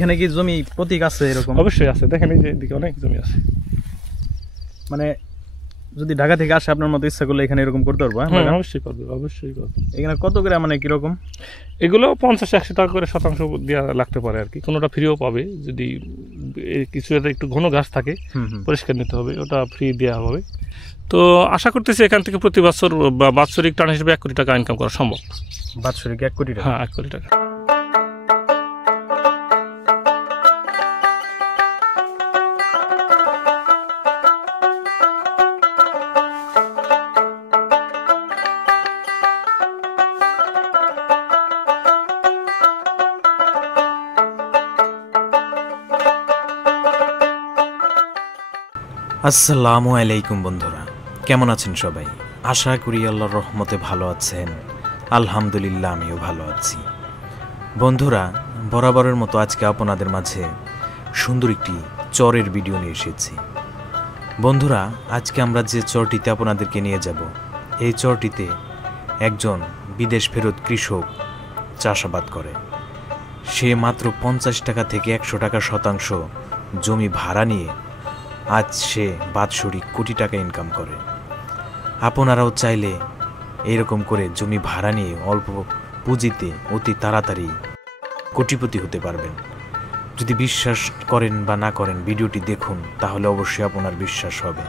এখানে কি জমি প্রতীক আছে এরকম? অবশ্যই আছে, দেখেন এই যে এদিকে অনেক জমি আছে। মানে যদি ঢাকা থেকে আসে আপনার মতো ইচ্ছা করলে এখানে এরকম করতে পারবো? হ্যাঁ অবশ্যই করবে, অবশ্যই করবে। এখানে কত করে মানে কিরকম? এগুলো 50-100 টাকা করে শতাংশ দেওয়া লাগতে পারে আর কি। কোনোটা ফ্রিও পাবে যদি কিছু একটু ঘন ঘাস থাকে, পরিষ্কার নিতে হবে, ওটা ফ্রি দেওয়া হবে। তো আশা করতেছি এখান থেকে প্রতি বছর বা বাৎসরিক টান হিসেবে 1 কোটি টাকা ইনকাম করা সম্ভব। বাৎসরিক 1 কোটি টাকা? হ্যাঁ 1 কোটি টাকা। আসসালামু আলাইকুম বন্ধুরা, কেমন আছেন সবাই? আশা করি আল্লাহর রহমতে ভালো আছেন। আলহামদুলিল্লাহ আমিও ভালো আছি। বন্ধুরা, বরাবরের মতো আজকে আপনাদের মাঝে সুন্দর একটি চরের ভিডিও নিয়ে এসেছি। বন্ধুরা, আজকে আমরা যে চরটিতে আপনাদেরকে নিয়ে যাব, এই চরটিতে একজন বিদেশ ফেরত কৃষক চাষাবাদ করে। সে মাত্র 50 টাকা থেকে 100 টাকা শতাংশ জমি ভাড়া নিয়ে আজ সে বাৎসরিক কোটি টাকা ইনকাম করে। আপনারাও চাইলে এরকম করে জমি ভাড়া নিয়ে অল্প পুঁজিতে অতি তাড়াতাড়ি কোটিপতি হতে পারবেন। যদি বিশ্বাস করেন বা না করেন, ভিডিওটি দেখুন, তাহলে অবশ্যই আপনার বিশ্বাস হবে।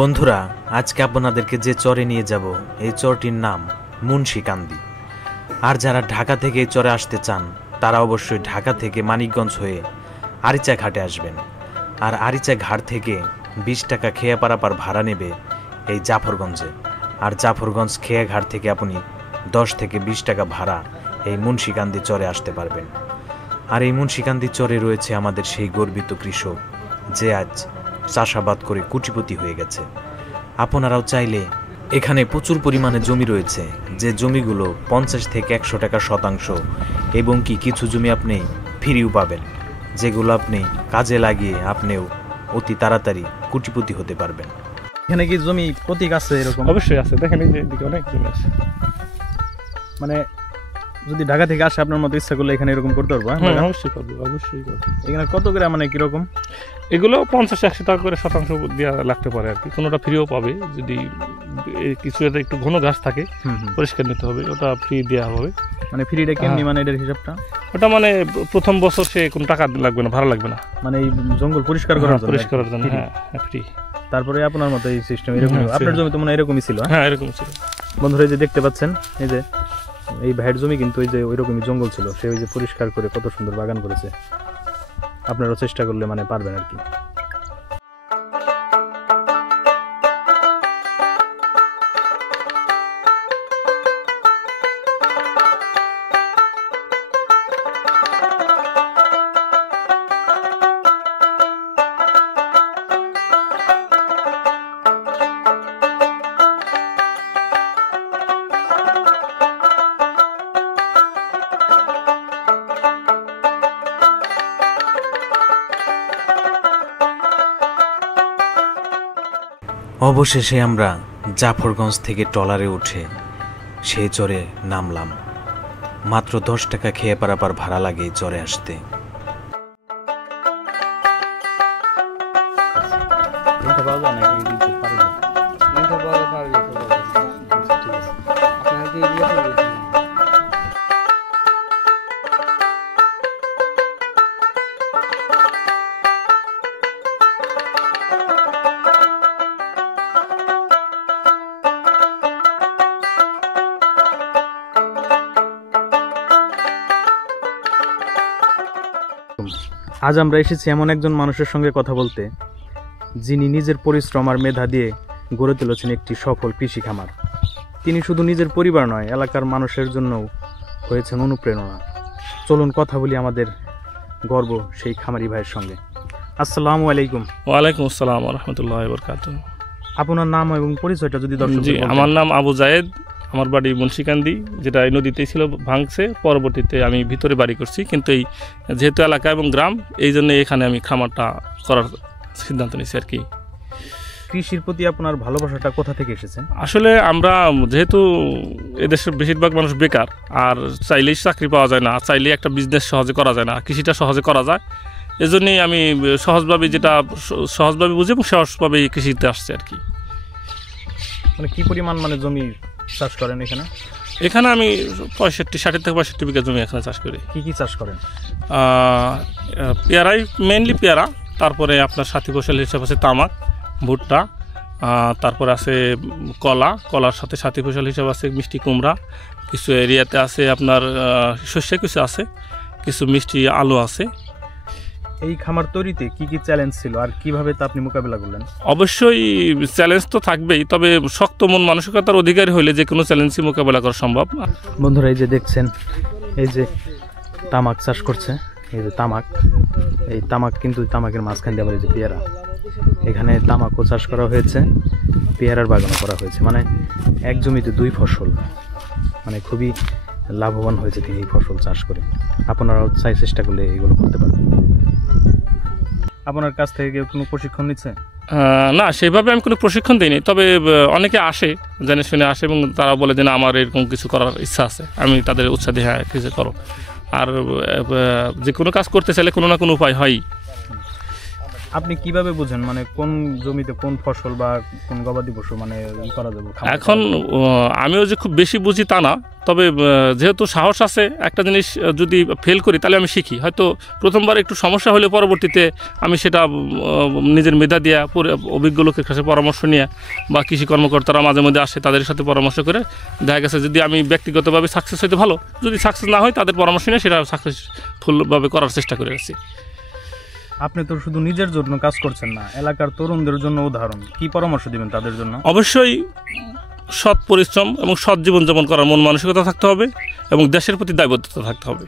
বন্ধুরা, আজকে আপনাদেরকে যে চরে নিয়ে যাব, এই চরটির নাম মুন্সিকান্দি। আর যারা ঢাকা থেকে এই চরে আসতে চান, তারা অবশ্যই ঢাকা থেকে মানিকগঞ্জ হয়ে আরিচা ঘাটে আসবেন। আর আরিচা ঘাট থেকে 20 টাকা খেয়া পারাপার ভাড়া নেবে এই জাফরগঞ্জে। আর জাফরগঞ্জ খেয়া ঘাট থেকে আপনি 10 থেকে 20 টাকা ভাড়া এই মুন্সিকান্দি চরে আসতে পারবেন। আর এই মুন্সিকান্দি চরে রয়েছে আমাদের সেই গর্বিত কৃষক, যে আজ চাষাবাদ করে কোটিপতি হয়ে গেছে। আপনারাও চাইলে, এখানে প্রচুর পরিমাণে জমি রয়েছে, যে জমিগুলো 50 থেকে 100 টাকা শতাংশ, এবং কি কিছু জমি আপনি ফ্রিও পাবেন, যেগুলো আপনি কাজে লাগিয়ে আপনিও অতি তাড়াতাড়ি কোটিপতি হতে পারবেন। এখানে কি জমি প্রতীক আছে এরকম? অবশ্যই আছে, দেখেন এই যে এদিকে অনেক জমি আছে। মানে যদি ঢাকা থেকে আসে আপনার মতো ইচ্ছা করলে এখানে এরকম করতে পারবো? হ্যাঁ অবশ্যই করবে, অবশ্যই করবে। এখানে কত করে মানে কিরকম? এগুলো 50-100 টাকা করে শতাংশ দেওয়া লাগতে পারে আর কি। কোনোটা ফ্রিও পাবে যদি কিছু একটু ঘন ঘাস থাকে, পরিষ্কার নিতে হবে, ওটা ফ্রি দেওয়া হবে। মানে ফ্রিটা কেমনি, মানে এটার হিসাবটা? ওটা মানে প্রথম বছর সে কোনো টাকা লাগবে না, ভাড়া লাগবে না। মানে এই জঙ্গল পরিষ্কার করার জন্য? হ্যাঁ ফ্রি। তারপরে আপনার মতো এই সিস্টেম এরকম? আপনার জমি তো মনে হয় এরকমই ছিল? হ্যাঁ এরকম ছিল। বন্ধুরা, এই যে দেখতে পাচ্ছেন, এই যে এই ভাইয়ের জমি কিন্তু ওই যে ওইরকমই জঙ্গল ছিল, সে ওই যে পরিষ্কার করে কত সুন্দর বাগান করেছে। আপনারাও চেষ্টা করলে মানে পারবেন আর কি। অবশেষে আমরা জাফরগঞ্জ থেকে ট্রলারে উঠে সেই চরে নামলাম। মাত্র 10 টাকা খেয়ে পারাপার ভাড়া লাগে এই চরে আসতে। আজ আমরা এসেছি এমন একজন মানুষের সঙ্গে কথা বলতে, যিনি নিজের পরিশ্রম আর মেধা দিয়ে গড়ে তুলেছেন একটি সফল কৃষি খামার। তিনি শুধু নিজের পরিবার নয়, এলাকার মানুষের জন্যও হয়েছেন অনুপ্রেরণা। চলুন কথা বলি আমাদের গর্ব সেই খামারি ভাইয়ের সঙ্গে। আসসালামু আলাইকুম। ওয়ালাইকুম আসসালাম রহমতুল্লাহ বরকাত। আপনার নাম এবং পরিচয়টা যদি দর্শক জি, আমার নাম আবু জায়েদ, আমার বাড়ি মুন্সিকান্দি, যেটা এই নদীতেই ছিল, ভাঙছে, পরবর্তীতে আমি ভিতরে বাড়ি করছি, কিন্তু এই যেহেতু এলাকা এবং গ্রাম, এই জন্য এখানে আমি খামারটা করার সিদ্ধান্ত নিয়েছি আর কি। কৃষির প্রতি আপনার ভালোবাসাটা কোথা থেকে এসেছে? আসলে আমরা যেহেতু এদেশের বেশিরভাগ মানুষ বেকার, আর চাইলেই চাকরি পাওয়া যায় না, চাইলেই একটা বিজনেস সহজে করা যায় না, কৃষিটা সহজে করা যায়, এজন্যই আমি সহজভাবে সহজভাবে বুঝি এবং সহজভাবে কৃষিতে আসছি আর কি। মানে কি পরিমাণ মানে জমি চাষ করেন এখানে? এখানে আমি 60 থেকে 65 বিঘা জমি এখানে চাষ করি। কি চাষ করেন? পেয়ারাই মেইনলি, পেয়ারা, তারপরে আপনার সাথী ফসল হিসাবে আছে তামাক, ভুট্টা, তারপরে আছে কলার সাথে সাথী ফসল হিসাবে আছে মিষ্টি কুমড়া, কিছু এরিয়াতে আছে আপনার শস্য, কিছু আছে কিছু মিষ্টি আলু আছে। এই খামার তৈরিতে কি চ্যালেঞ্জ ছিল আর কিভাবে তা আপনি মোকাবিলা করলেন? অবশ্যই চ্যালেঞ্জ তো থাকবেই, তবে শক্ত মন মানসিকতার অধিকারী হলে যে কোনো চ্যালেঞ্জই মোকাবিলা করা সম্ভব। বন্ধুরা, এই যে দেখছেন, এই যে তামাক চাষ করছে, এই যে এই তামাক কিন্তু তামাকের মাঝখান দিয়ে আবার এই যে পেয়ারা, এখানে তামাকও চাষ করা হয়েছে, পেয়ারার বাগানও করা হয়েছে, মানে এক জমিতে 2 ফসল, মানে খুবই লাভবান হয়েছে তিনি এই ফসল চাষ করে। আপনারাও চেষ্টা করলে এগুলো করতে পারেন। আপনার কাছ থেকে কেউ কোনো প্রশিক্ষণ নিচ্ছে? না, সেভাবে আমি কোনো প্রশিক্ষণ দিইনি, তবে অনেকে আসে, জেনে শুনে আসে এবং তারা বলে যে না, আমার এরকম কিছু করার ইচ্ছা আছে, আমি তাদের উৎসাহ দিই, হ্যাঁ কিছু করো। আর যে কোনো কাজ করতে চাইলে কোনো না কোনো উপায় হয়। আপনি কিভাবে বুঝেন মানে কোন জমিতে কোন ফসল বা কোন গবাদি পশু মানে করা যাবে? এখন আমিও যে খুব বেশি বুঝি তা না, তবে যেহেতু সাহস আছে, একটা জিনিস যদি ফেল করি তাহলে আমি শিখি। হয়তো প্রথমবার একটু সমস্যা হলে পরবর্তীতে আমি সেটা নিজের মেধা দিয়া, অভিজ্ঞ লোকের কাছে পরামর্শ নিয়ে, বা কৃষি কর্মকর্তারা মাঝে মধ্যে আসে, তাদের সাথে পরামর্শ করে দেখা গেছে যদি আমি ব্যক্তিগতভাবে সাকসেস হইতে ভালো, যদি সাকসেস না হয় তাদের পরামর্শ নিয়ে সেটা সাকসেসফুলভাবে করার চেষ্টা করে আসছি। আপনি তো শুধু নিজের জন্য কাজ করছেন না, এলাকার তরুণদের জন্য উদাহরণ, কি পরামর্শ দিবেন তাদের জন্য? অবশ্যই সৎ পরিশ্রম এবং সৎ জীবনযাপন করার মন মানসিকতা থাকতে হবে এবং দেশের প্রতি দায়বদ্ধতা থাকতে হবে।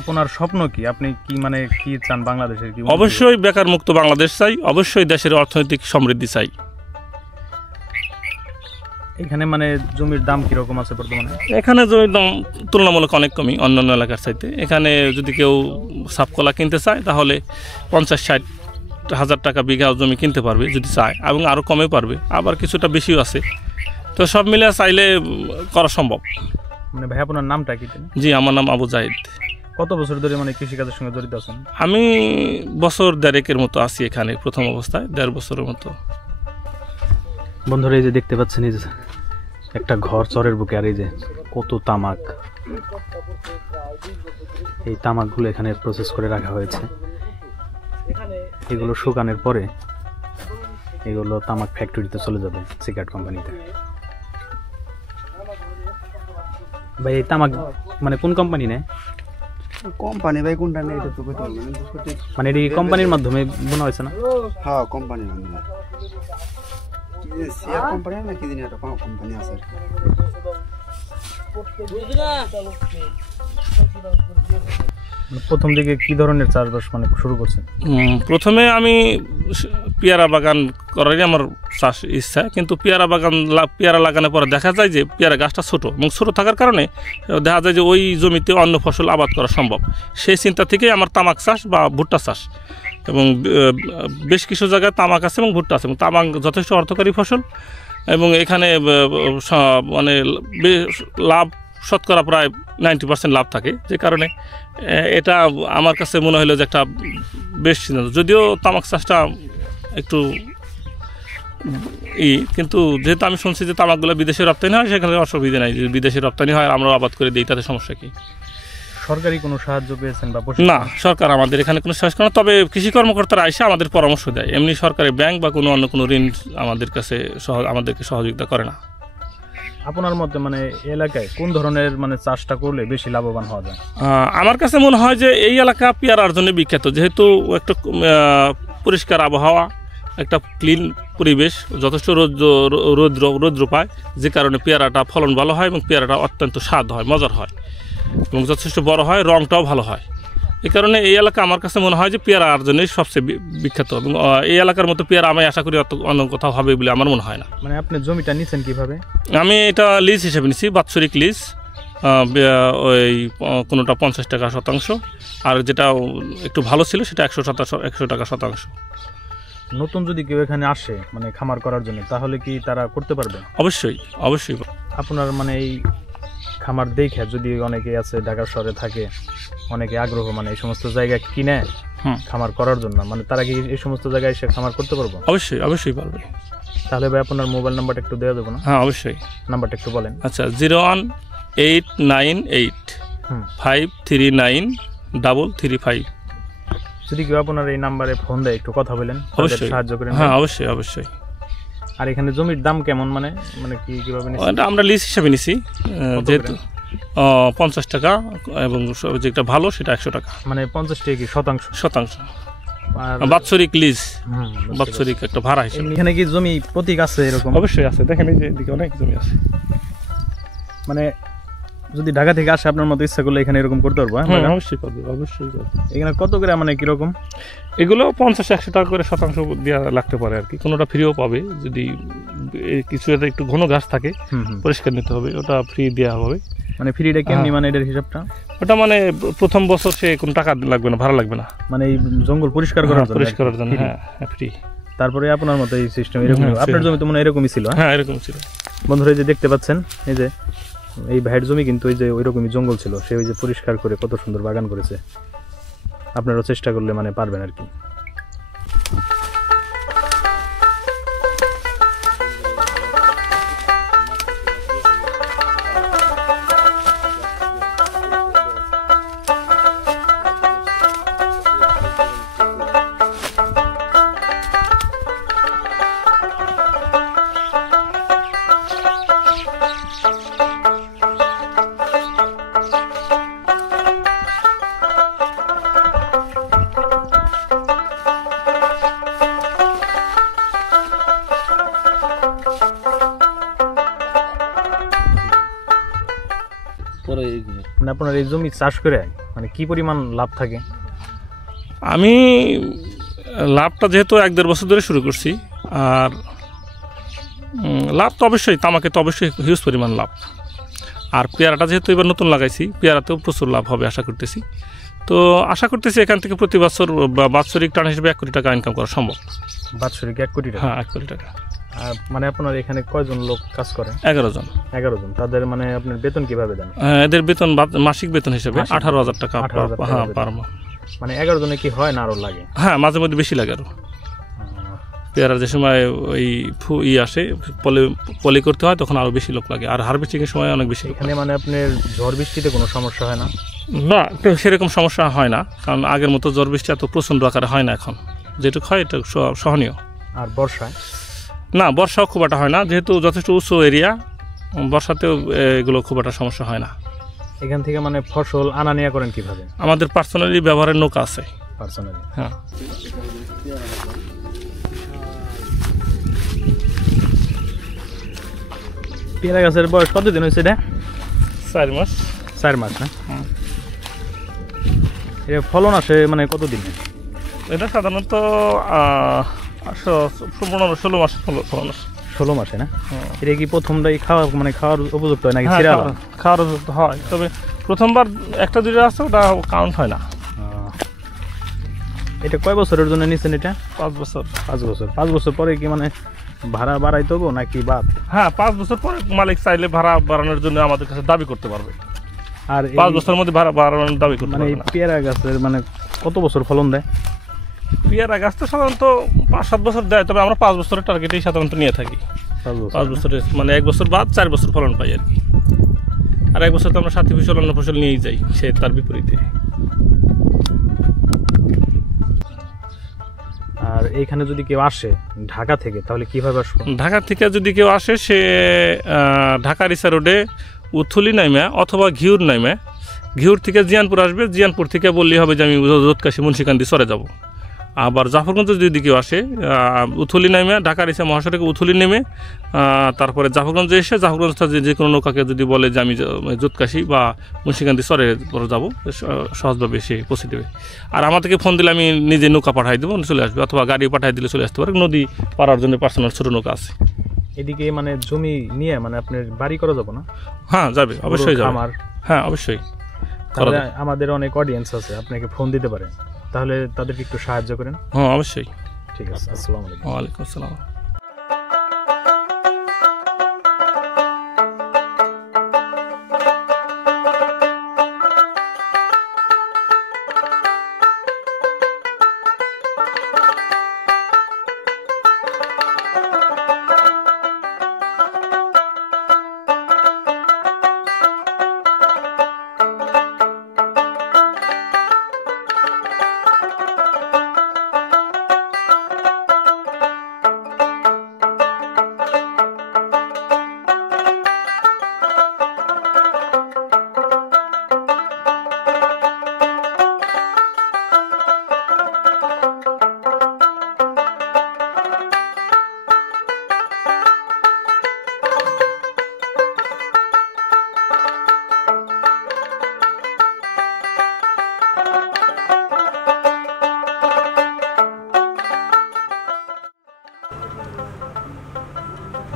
আপনার স্বপ্ন কি? আপনি কি মানে কি চান বাংলাদেশের? কি অবশ্যই বেকার মুক্ত বাংলাদেশ চাই, অবশ্যই দেশের অর্থনৈতিক সমৃদ্ধি চাই। এখানে মানে জমির দাম কিরকম আছে বর্তমানে? এখানে জমির দাম তুলনামূলক অনেক কমই অন্যান্য এলাকার চাইতে। এখানে যদি কেউ সাপকলা কিনতে চায় তাহলে 50-60 হাজার টাকা বিঘা জমি কিনতে পারবে যদি চায়, এবং আরও কমে পারবে, আবার কিছুটা বেশিও আছে। তো সব মিলে চাইলে করা সম্ভব। মানে ভাই, আপনার নামটা কি? জি, আমার নাম আবু জায়েদ। কত বছর ধরে মানে কৃষিকাজের সঙ্গে জড়িত আছেন? আমি বছর 1.5 মতো আছি এখানে, প্রথম অবস্থায় 1.5 বছরের মতো। বন্ধুরা, এই যে দেখতে পাচ্ছেন, এই যে একটা ঘর চরের বুকে, আর এই যে কত তামাক, এই তামাকগুলো এখানে প্রসেস করে রাখা হয়েছে। এগুলো শুকানোর পরে এগুলো তামাক ফ্যাক্টরিতে চলে যাবে, সিগারেট কোম্পানিতে। ভাই, এই তামাক মানে কোন কোম্পানি নেয়? কোম্পানি ভাই কোনটা নেই এটা তো কইতে পারবো না, মানে এটি কোম্পানির মাধ্যমে বোনা হয়েছে না? হ্যাঁ, কোম্পানির মাধ্যমে। কি সিআর কোম্পানি না কি জানি, একটা কোম্পানি আছে আর কি। প্রথম দিকে কি ধরনের চাষবাস মানে শুরু করছেন? প্রথমে আমি পেয়ারা বাগান করারই আমার চাষ ইচ্ছা, কিন্তু পেয়ারা লাগানোর পরে দেখা যায় যে পেয়ারা গাছটা ছোটো, এবং ছোটো থাকার কারণে দেখা যায় যে ওই জমিতে অন্য ফসল আবাদ করা সম্ভব। সেই চিন্তা থেকেই আমার তামাক চাষ বা ভুট্টা চাষ, এবং বেশ কিছু জায়গায় তামাক আছে এবং ভুট্টা আছে, এবং তামাক যথেষ্ট অর্থকারী ফসল, এবং এখানে মানে লাভ শতকরা প্রায় 90% লাভ থাকে, যে কারণে এটা আমার কাছে মনে হলো যে একটা বেশ সিদ্ধান্ত। যদিও তামাক চাষটা একটু কিন্তু যেহেতু আমি শুনছি যে তামাকগুলো বিদেশে রপ্তানি হয়, সেখানে অসুবিধা নাই, যে বিদেশে রপ্তানি হয় আমরা আবাদ করে দিই, তাতে সমস্যা কি? সরকারি কোনো সাহায্য পেয়েছেন বা? না, সরকার আমাদের এখানে কোনো সাহায্য করে না, তবে কৃষি কর্মকর্তারা এসে আমাদের পরামর্শ দেয়। এমনি সরকারি ব্যাংক বা কোনো অন্য কোনো ঋণ আমাদেরকে সহযোগিতা করে না। আপনার মধ্যে মানে এলাকায় কোন ধরনের মানে চাষটা করলে বেশি লাভবান হওয়া যায়? আমার কাছে মনে হয় যে এই এলাকা পেয়ারার জন্য বিখ্যাত, যেহেতু একটা পরিষ্কার আবহাওয়া, একটা ক্লিন পরিবেশ, যথেষ্ট রৌদ্র পায়, যে কারণে পেয়ারাটা ফলন ভালো হয় এবং পেয়ারাটা অত্যন্ত স্বাদ হয়, মজার হয়, এবং যথেষ্ট বড় হয়, রঙটাও ভালো হয়। এই কারণে এই এলাকা আমার কাছে মনে হয় যে পেয়ারার জন্যই সবচেয়ে বিখ্যাত, এবং এই এলাকার মতো পেয়ারা আমি আশা করি অন্য কোথাও হবে বলে আমার মনে হয় না। মানে আপনি জমিটা নিছেন কিভাবে? আমি এটা লিজ হিসেবে নিছি, বাৎসরিক লিজ। ওই কোনোটা 50 টাকা শতাংশ, আর যেটা একটু ভালো ছিল সেটা 100 টাকা শতাংশ। নতুন যদি কেউ এখানে আসে মানে খামার করার জন্য, তাহলে কি তারা করতে পারবে? অবশ্যই অবশ্যই। আপনার মানে এই খামার দেখে যদি অনেকে আছে ঢাকা শহরে থাকে, অনেকে আগ্রহ মানে এই সমস্ত জায়গা কিনে খামার করার জন্য, মানে তারা কি এই সমস্ত জায়গায় এসে খামার করতে পারবো? অবশ্যই অবশ্যই পারবে। তাহলে ভাই আপনার মোবাইল নাম্বারটা একটু দেওয়া যাবে না? হ্যাঁ অবশ্যই, নাম্বারটা একটু বলেন। আচ্ছা, 01898539335। যদি কেউ আপনার এই নাম্বারে ফোন দেয় একটু কথা বলেন, অবশ্যই সাহায্য করেন। হ্যাঁ অবশ্যই অবশ্যই। আর এখানে জমির দাম কেমন, মানে মানে কিভাবে নিচ্ছেন? আমরা লিজ হিসাবে নিছি, যেহেতু 50 টাকা, এবং যেটা ভালো সেটা 100 টাকা। মানে 50 টাকা কি শতাংশ? শতাংশ, আর বাৎসরিক লিজ, বাৎসরিক একটা ভাড়া হিসেবে। এখানে কি জমি প্রতীক আছে এরকম? অবশ্যই আছে, দেখেন এই যে এদিকে অনেক জমি আছে। মানে যদি ঢাকা থেকে আসে আপনার মতো ইচ্ছা করলে এখানে এরকম করতে পারবো? হ্যাঁ অবশ্যই পারবে, অবশ্যই পারবে। এখানে কত করে মানে কিরকম? এগুলো 50-100 টাকা করে শতাংশ দেওয়া লাগতে পারে আর কি, কোনোটা ফ্রিও পাবে। যদি কিছু একটু ঘন ঘাস থাকে পরিষ্কার নিতে হবে, ওটা ফ্রি দেওয়া হবে। মানে ফ্রিটা কেমনি, মানে এটার হিসাবটা? ওটা মানে প্রথম বছর সে কোনো টাকা লাগবে না, ভাড়া লাগবে না। মানে এই জঙ্গল পরিষ্কার করার জন্য? হ্যাঁ ফ্রি। তারপরে আপনার মতো এই সিস্টেম এরকম? আপনার জমি তো মনে এরকমই ছিল? হ্যাঁ এরকম ছিল। বন্ধুরা, এই যে দেখতে পাচ্ছেন, এই যে এই ভাইয়ের জমি কিন্তু ওই যে ওইরকমই জঙ্গল ছিল, সে ওই যে পরিষ্কার করে কত সুন্দর বাগান করেছে। আপনারাও চেষ্টা করলে মানে পারবেন আর কি। মানে আপনার এই জমি চাষ করে মানে কি পরিমাণ লাভ থাকে? আমি লাভটা যেহেতু 1-1.5 বছর ধরে শুরু করছি, আর লাভ তো অবশ্যই, তামাকে তো অবশ্যই হিউজ পরিমাণ লাভ। আর পেয়ারাটা যেহেতু এবার নতুন লাগাইছি, পেয়ারাতেও প্রচুর লাভ হবে আশা করতেছি। তো আশা করতেছি এখান থেকে প্রতি বছর বাৎসরিক টান হিসেবে 1 কোটি টাকা ইনকাম করা সম্ভব। বাৎসরিক 1 কোটি টাকা? হ্যাঁ 1 কোটি টাকা। মানে আপনার এখানে কয়জন লোক কাজ করে? 11 জন। 11 জন। তাদের মানে আপনার বেতন কিভাবে দেন? এদের বেতন মাসিক বেতন হিসেবে 18,000 টাকা পার মাস। মানে 11 জনে কি হয় না আরো লাগে? হ্যাঁ মাঝে মধ্যে বেশি লাগে আরো। পেয়ারার যে সময় ওই আসে পলি করতে হয়, তখন আরো বেশি লোক লাগে, আর হারভেস্টিংয়ের সময় অনেক বেশি। এখানে মানে আপনার ঝড় বৃষ্টিতে কোনো সমস্যা হয় না? না, সেরকম সমস্যা হয় না, কারণ আগের মতো ঝড় বৃষ্টি এত প্রচণ্ড আকারে হয় না এখন, যেটুকু হয় এটা সহনীয়। আর বর্ষায়? না, বর্ষাও খুব একটা হয় না, যেহেতু যথেষ্ট উঁচু এরিয়া, বর্ষাতেও এগুলো খুব একটা সমস্যা হয় না। এখান থেকে মানে ফসল আনা নেওয়া করেন কিভাবে? আমাদের পার্সোনালি ব্যবহারের নৌকা আছে। পার্সোনালি? হ্যাঁ। পেয়ারা গাছের বয়স কতদিন হয়েছে এটা? 4 মাস। 4 মাস না? এটা ফলন আসে মানে কতদিন? এটা সাধারণত 16 মাস ফলন আসে। 16 মাসে না? এটা কি প্রথমটাই খাওয়ার উপযুক্ত হয় নাকি? খাওয়ার উপযুক্ত হয়, তবে প্রথমবার 1-2টা আছে, ওটা কাউন্ট হয় না। এটা কয় বছরের জন্য নিছেন এটা? 5 বছর। 5 বছর? 5 বছর পরে কি মানে ভাড়া বাড়াইতে হবে নাকি বাদ? হ্যাঁ, 5 বছর পরে মালিক চাইলে ভাড়া বাড়ানোর জন্য আমাদের কাছে দাবি করতে পারবে। আর 5 বছরের মধ্যে ভাড়া বাড়ানোর দাবি করতে মানে পারবে না। পেয়ারা গাছের মানে কত বছর ফলন দেয়? পেয়ারা গাছ তো সাধারণত 5-7 বছর দেয়, তবে আমরা 5 বছরের টার্গেটেই সাধারণত নিয়ে থাকি। 5 বছরের মানে 1 বছর বাদ 4 বছর ফলন পাই আর কি। আর 1 বছর তো আমরা সাথী ফসল অন্য ফসল নিয়েই যাই, সে তার বিপরীতে। আর এইখানে যদি কেউ আসে ঢাকা থেকে, তাহলে কিভাবে আসবে? ঢাকা থেকে যদি কেউ আসে, সে ঢাকা রিসা রোডে উথুলি নাইমা অথবা ঘিউর নাইমা, ঘিউর থেকে জিয়ানপুর আসবে, জিয়ানপুর থেকে বললেই হবে যে আমি রোদকাশি মুন্সিকান্দি সরে যাব। আবার জাফরগঞ্জ যদি কেউ আসে, উথলি নেমে ঢাকার এসে মহাসড়কে উথলি নেমে তারপরে জাফরগঞ্জে এসে জাফরগঞ্জ থেকে যে কোনো নৌকাকে যদি বলে যে আমি জুতকাশি বা মুন্সিকান্দি চরে পরে যাবো, সহজভাবে এসে পৌঁছে দেবে। আর আমাদেরকে ফোন দিলে আমি নিজে নৌকা পাঠাই দেবো, চলে আসবে, অথবা গাড়ি পাঠাই দিলে চলে আসতে পারে। নদী পারার জন্য পার্সোনাল ছোটো নৌকা আছে। এদিকে মানে জমি নিয়ে মানে আপনার বাড়ি করা যাবে না? হ্যাঁ যাবে, অবশ্যই যাবে। আমার হ্যাঁ অবশ্যই। তাহলে আমাদের অনেক অডিয়েন্স আছে, আপনাকে ফোন দিতে পারে, তাহলে তাদেরকে একটু সাহায্য করেন। হ্যাঁ অবশ্যই। ঠিক আছে, আসসালামু আলাইকুম। ওয়ালাইকুম আসসালাম।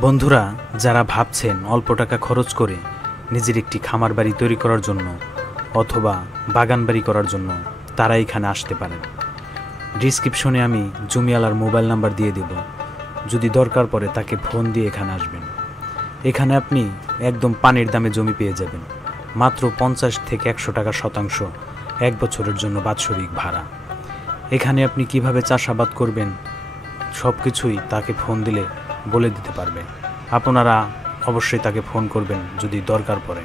বন্ধুরা, যারা ভাবছেন অল্প টাকা খরচ করে নিজের একটি খামার বাড়ি তৈরি করার জন্য অথবা বাগান বাড়ি করার জন্য, তারা এখানে আসতে পারেন। ডিসক্রিপশনে আমি জমিওয়ালার মোবাইল নাম্বার দিয়ে দেব, যদি দরকার পড়ে তাকে ফোন দিয়ে এখানে আসবেন। এখানে আপনি একদম পানির দামে জমি পেয়ে যাবেন, মাত্র 50 থেকে 100 টাকা শতাংশ 1 বছরের জন্য বাৎসরিক ভাড়া। এখানে আপনি কিভাবে চাষাবাদ করবেন সব কিছুই তাকে ফোন দিলে বলে দিতে পারবে। আপনারা অবশ্যই তাকে ফোন করবেন যদি দরকার পড়ে।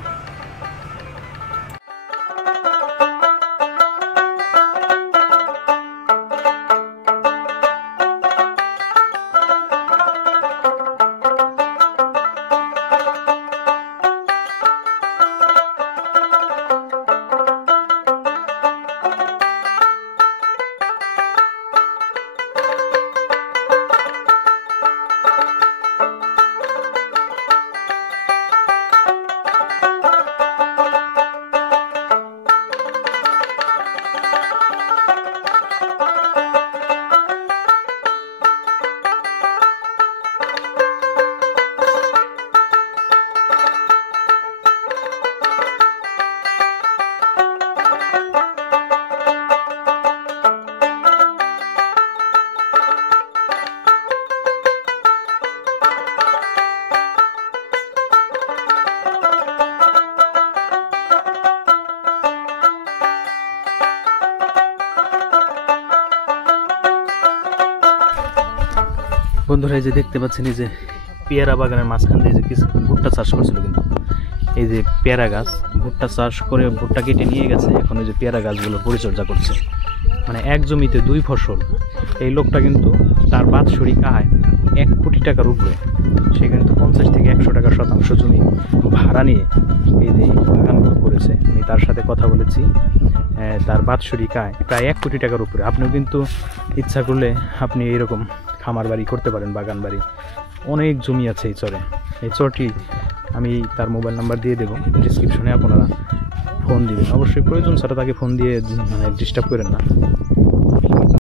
বন্ধুরা, এই যে দেখতে পাচ্ছেন, এই যে পেয়ারা বাগানের মাঝখান দিয়ে যে কিছু ভুট্টা চাষ করছিল, কিন্তু এই যে পেয়ারা গাছ, ভুট্টা চাষ করে ভুট্টা কেটে নিয়ে গেছে, এখন ওই যে পেয়ারা গাছগুলো পরিচর্যা করছে। মানে এক জমিতে 2 ফসল। এই লোকটা কিন্তু তার বাৎসরিক আয় 1 কোটি টাকার উপরে। সে কিন্তু 50 থেকে 100 টাকা শতাংশ জমি ভাড়া নিয়ে এই যে বাগানগুলো করেছে। আমি তার সাথে কথা বলেছি, তার বাৎসরিক আয় প্রায় 1 কোটি টাকার উপরে। আপনিও কিন্তু ইচ্ছা করলে আপনি এরকম খামার বাড়ি করতে পারেন, বাগান বাড়ি। অনেক জমি আছে এই চরে। এই চরটি আমি তার মোবাইল নাম্বার দিয়ে দেবো, ডিসক্রিপশনে আপনারা ফোন দিবেন। অবশ্যই প্রয়োজন ছাড়া তাকে ফোন দিয়ে মানে ডিস্টার্ব করেন না।